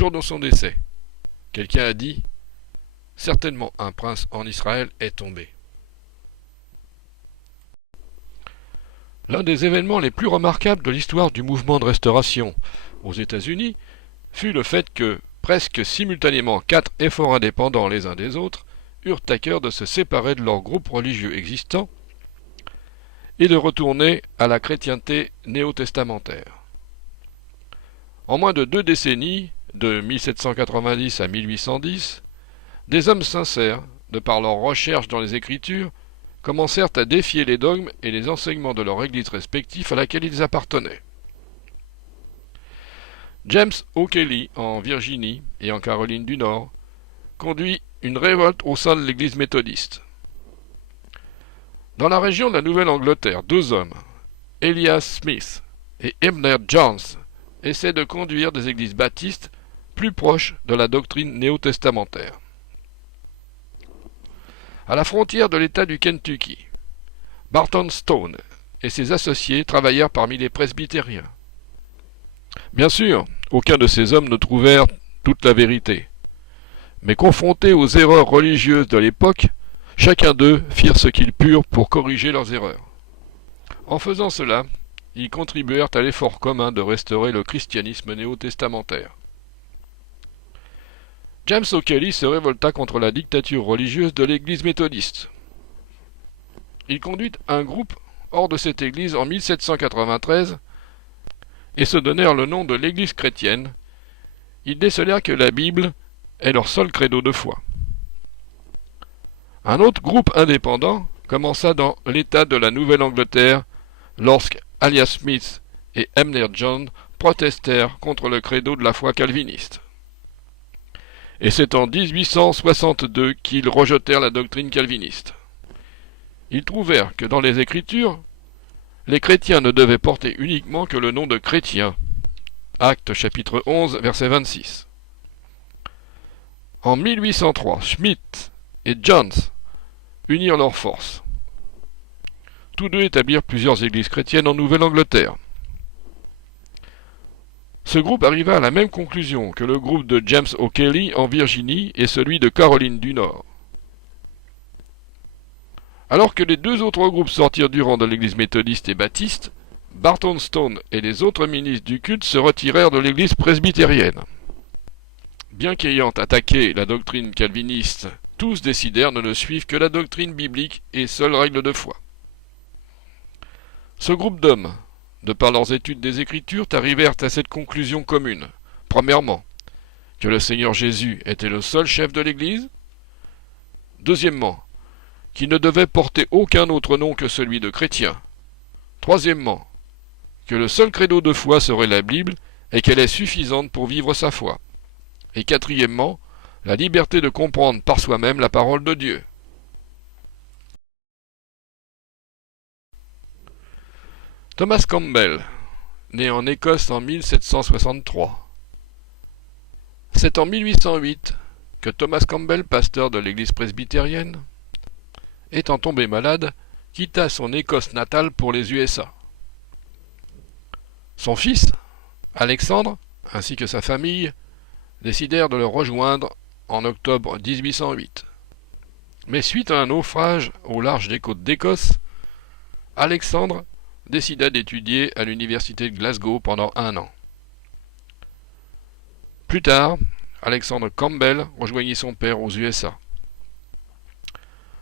jour de son décès, quelqu'un a dit « Certainement un prince en Israël est tombé ». L'un des événements les plus remarquables de l'histoire du mouvement de restauration aux États-Unis fut le fait que, presque simultanément, 4 efforts indépendants les uns des autres eurent à cœur de se séparer de leurs groupes religieux existants et de retourner à la chrétienté néo-testamentaire. En moins de 2 décennies, de 1790 à 1810, des hommes sincères, de par leurs recherches dans les Écritures, commencèrent à défier les dogmes et les enseignements de leur église respective à laquelle ils appartenaient. James O'Kelly, en Virginie et en Caroline du Nord, conduit une révolte au sein de l'église méthodiste. Dans la région de la Nouvelle-Angleterre, 2 hommes, Elias Smith et Abner Jones, essaient de conduire des églises baptistes plus proches de la doctrine néo-testamentaire. À la frontière de l'État du Kentucky, Barton Stone et ses associés travaillèrent parmi les presbytériens. Bien sûr, aucun de ces hommes ne trouvèrent toute la vérité, mais confrontés aux erreurs religieuses de l'époque, chacun d'eux firent ce qu'ils purent pour corriger leurs erreurs. En faisant cela, ils contribuèrent à l'effort commun de restaurer le christianisme néo-testamentaire. James O'Kelly se révolta contre la dictature religieuse de l'église méthodiste. Il conduit un groupe hors de cette église en 1793 et se donnèrent le nom de l'église chrétienne. Ils décelèrent que la Bible est leur seul credo de foi. Un autre groupe indépendant commença dans l'État de la Nouvelle-Angleterre lorsque Elias Smith et Abner Jones protestèrent contre le credo de la foi calviniste. Et c'est en 1862 qu'ils rejetèrent la doctrine calviniste. Ils trouvèrent que dans les Écritures, les chrétiens ne devaient porter uniquement que le nom de chrétien. Actes chapitre 11, verset 26. En 1803, Smith et Jones unirent leurs forces. Tous deux établirent plusieurs églises chrétiennes en Nouvelle-Angleterre. Ce groupe arriva à la même conclusion que le groupe de James O'Kelly en Virginie et celui de Caroline du Nord. Alors que les 2 autres groupes sortirent du rang de l'église méthodiste et baptiste, Barton Stone et les autres ministres du culte se retirèrent de l'église presbytérienne. Bien qu'ayant attaqué la doctrine calviniste, tous décidèrent de ne suivre que la doctrine biblique et seule règle de foi. Ce groupe d'hommes, de par leurs études des Écritures, arrivèrent à cette conclusion commune. Premièrement, que le Seigneur Jésus était le seul chef de l'Église. Deuxièmement, qu'il ne devait porter aucun autre nom que celui de chrétien. Troisièmement, que le seul credo de foi serait la Bible et qu'elle est suffisante pour vivre sa foi. Et quatrièmement, la liberté de comprendre par soi-même la parole de Dieu. Thomas Campbell, né en Écosse en 1763. C'est en 1808 que Thomas Campbell, pasteur de l'église presbytérienne, étant tombé malade, quitta son Écosse natale pour les USA. Son fils, Alexandre, ainsi que sa famille, décidèrent de le rejoindre en octobre 1808. Mais suite à un naufrage au large des côtes d'Écosse, Alexandre décida d'étudier à l'université de Glasgow pendant 1 an. Plus tard, Alexandre Campbell rejoignit son père aux USA.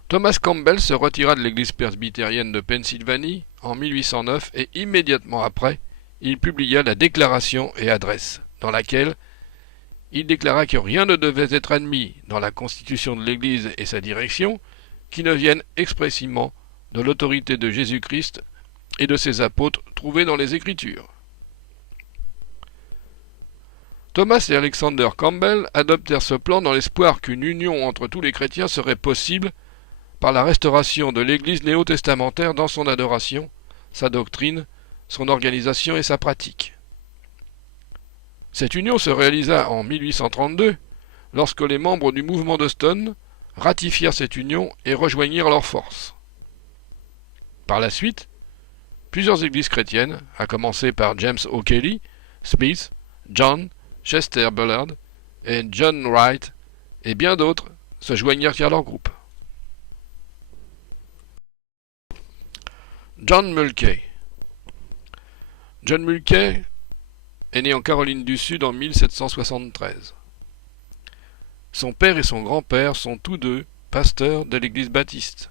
Thomas Campbell se retira de l'église presbytérienne de Pennsylvanie en 1809 et immédiatement après, il publia la Déclaration et Adresse, dans laquelle il déclara que rien ne devait être admis dans la constitution de l'Église et sa direction qui ne vienne expressément de l'autorité de Jésus-Christ et de ses apôtres trouvés dans les Écritures. Thomas et Alexander Campbell adoptèrent ce plan dans l'espoir qu'une union entre tous les chrétiens serait possible par la restauration de l'Église néo-testamentaire dans son adoration, sa doctrine, son organisation et sa pratique. Cette union se réalisa en 1832, lorsque les membres du mouvement de Stone ratifièrent cette union et rejoignirent leurs forces. Par la suite, plusieurs églises chrétiennes, à commencer par James O'Kelly, Smith, John, Chester Bullard et John Wright et bien d'autres se joignirent à leur groupe. John Mulcahy. John Mulcahy est né en Caroline du Sud en 1773. Son père et son grand-père sont tous deux pasteurs de l'église baptiste.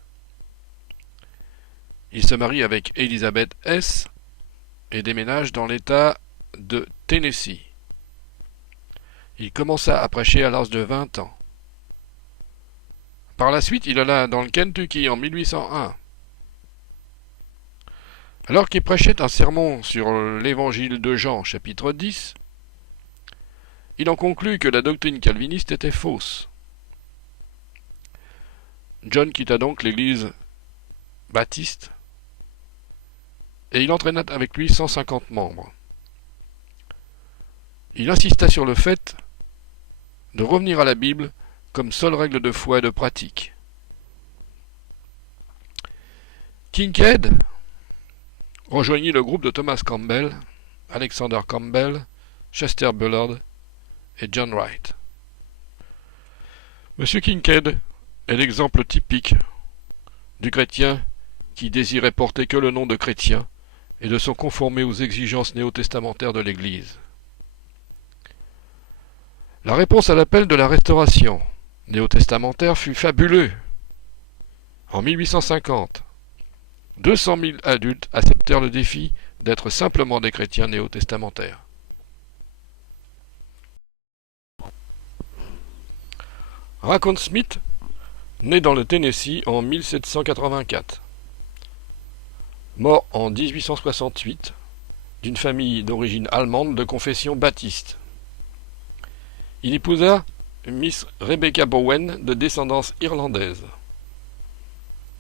Il se marie avec Elizabeth S. et déménage dans l'État de Tennessee. Il commença à prêcher à l'âge de 20 ans. Par la suite, il alla dans le Kentucky en 1801. Alors qu'il prêchait un sermon sur l'évangile de Jean, chapitre 10, il en conclut que la doctrine calviniste était fausse. John quitta donc l'église baptiste et il entraîna avec lui 150 membres. Il insista sur le fait de revenir à la Bible comme seule règle de foi et de pratique. Kincaid rejoignit le groupe de Thomas Campbell, Alexander Campbell, Chester Bullard et John Wright. M. Kincaid est l'exemple typique du chrétien qui désirait porter que le nom de chrétien et de se conformer aux exigences néo-testamentaires de l'Église. La réponse à l'appel de la Restauration néo-testamentaire fut fabuleux. En 1850, 200 000 adultes acceptèrent le défi d'être simplement des chrétiens néo-testamentaires. Racon Smith naît dans le Tennessee en 1784. Mort en 1868 d'une famille d'origine allemande de confession baptiste. Il épousa Miss Rebecca Bowen de descendance irlandaise.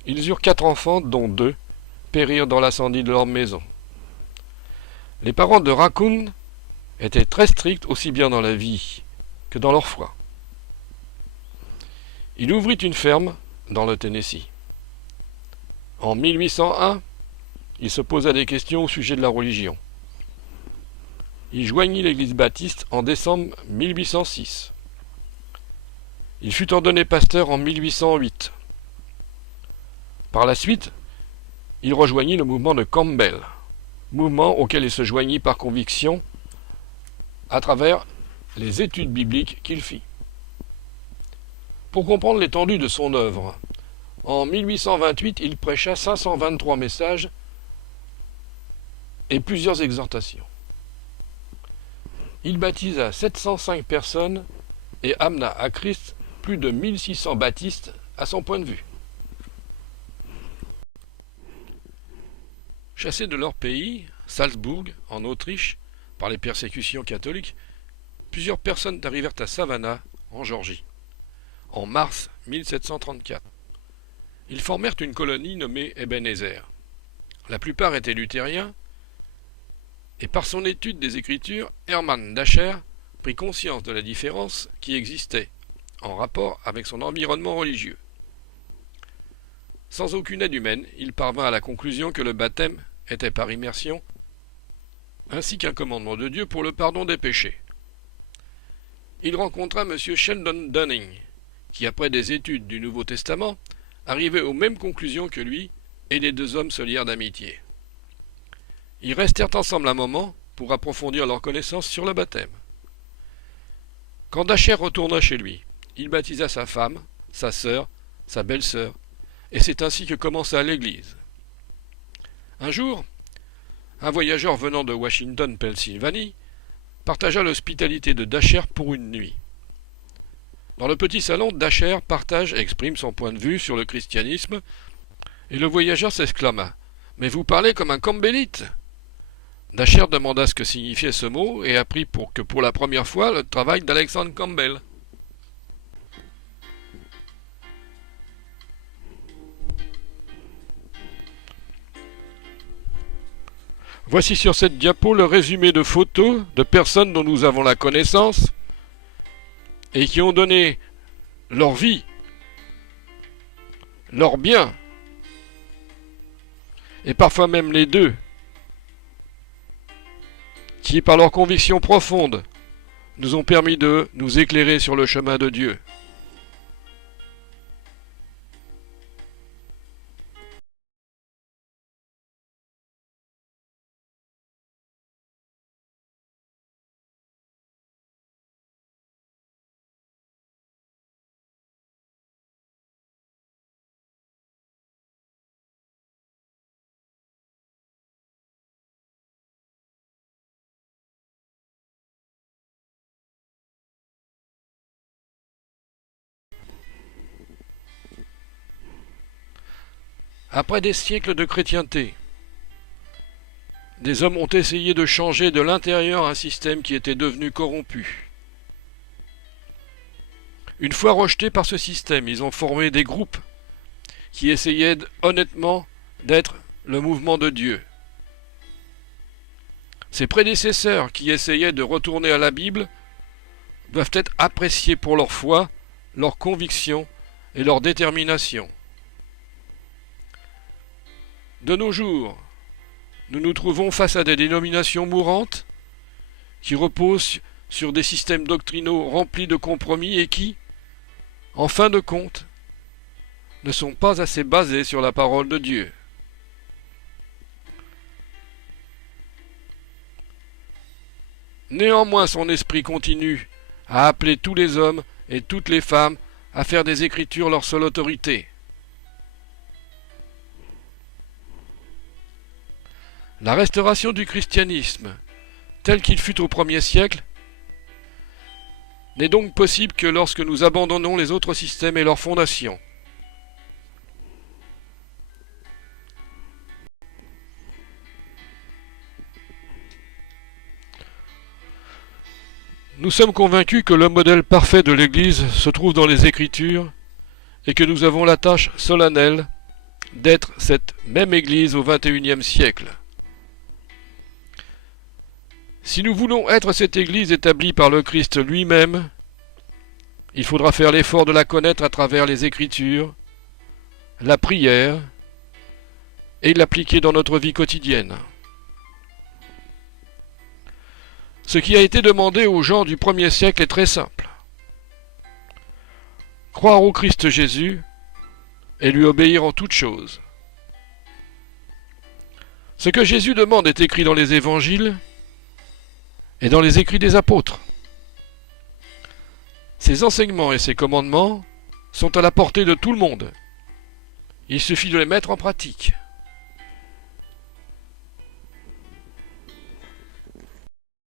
Ils eurent 4 enfants, dont 2 périrent dans l'incendie de leur maison. Les parents de Raccoon étaient très stricts aussi bien dans la vie que dans leur foi. Il ouvrit une ferme dans le Tennessee. En 1801, il se posa des questions au sujet de la religion. Il joignit l'église baptiste en décembre 1806. Il fut ordonné pasteur en 1808. Par la suite, il rejoignit le mouvement de Campbell, mouvement auquel il se joignit par conviction à travers les études bibliques qu'il fit. Pour comprendre l'étendue de son œuvre, en 1828, il prêcha 523 messages et plusieurs exhortations. Il baptisa 705 personnes et amena à Christ plus de 1600 baptistes à son point de vue. Chassés de leur pays, Salzbourg, en Autriche, par les persécutions catholiques, plusieurs personnes arrivèrent à Savannah, en Géorgie, en mars 1734. Ils formèrent une colonie nommée Ebenezer. La plupart étaient luthériens, et par son étude des Écritures, Hermann Dacher prit conscience de la différence qui existait en rapport avec son environnement religieux. Sans aucune aide humaine, il parvint à la conclusion que le baptême était par immersion, ainsi qu'un commandement de Dieu pour le pardon des péchés. Il rencontra M. Sheldon Dunning, qui, après des études du Nouveau Testament, arrivait aux mêmes conclusions que lui, et les 2 hommes se lièrent d'amitié. Ils restèrent ensemble un moment pour approfondir leur connaissance sur le baptême. Quand Dacher retourna chez lui, il baptisa sa femme, sa sœur, sa belle-sœur, et c'est ainsi que commença l'Église. Un jour, un voyageur venant de Washington, Pennsylvanie, partagea l'hospitalité de Dacher pour une nuit. Dans le petit salon, Dacher partage et exprime son point de vue sur le christianisme, et le voyageur s'exclama « Mais vous parlez comme un campbellite !» Dacher demanda ce que signifiait ce mot et apprit pour la première fois le travail d'Alexander Campbell. Voici sur cette diapo le résumé de photos de personnes dont nous avons la connaissance et qui ont donné leur vie, leur bien, et parfois même les deux, qui par leur conviction profonde nous ont permis de nous éclairer sur le chemin de Dieu. Après des siècles de chrétienté, des hommes ont essayé de changer de l'intérieur un système qui était devenu corrompu. Une fois rejetés par ce système, ils ont formé des groupes qui essayaient honnêtement d'être le mouvement de Dieu. Ces prédécesseurs qui essayaient de retourner à la Bible doivent être appréciés pour leur foi, leur conviction et leur détermination. De nos jours, nous nous trouvons face à des dénominations mourantes qui reposent sur des systèmes doctrinaux remplis de compromis et qui, en fin de compte, ne sont pas assez basés sur la parole de Dieu. Néanmoins, son esprit continue à appeler tous les hommes et toutes les femmes à faire des Écritures leur seule autorité. La restauration du christianisme, tel qu'il fut au 1er siècle, n'est donc possible que lorsque nous abandonnons les autres systèmes et leurs fondations. Nous sommes convaincus que le modèle parfait de l'Église se trouve dans les Écritures et que nous avons la tâche solennelle d'être cette même Église au XXIe siècle. Si nous voulons être cette Église établie par le Christ lui-même, il faudra faire l'effort de la connaître à travers les Écritures, la prière et l'appliquer dans notre vie quotidienne. Ce qui a été demandé aux gens du 1er siècle est très simple. Croire au Christ Jésus et lui obéir en toutes choses. Ce que Jésus demande est écrit dans les évangiles et dans les écrits des apôtres. Ses enseignements et ses commandements sont à la portée de tout le monde. Il suffit de les mettre en pratique.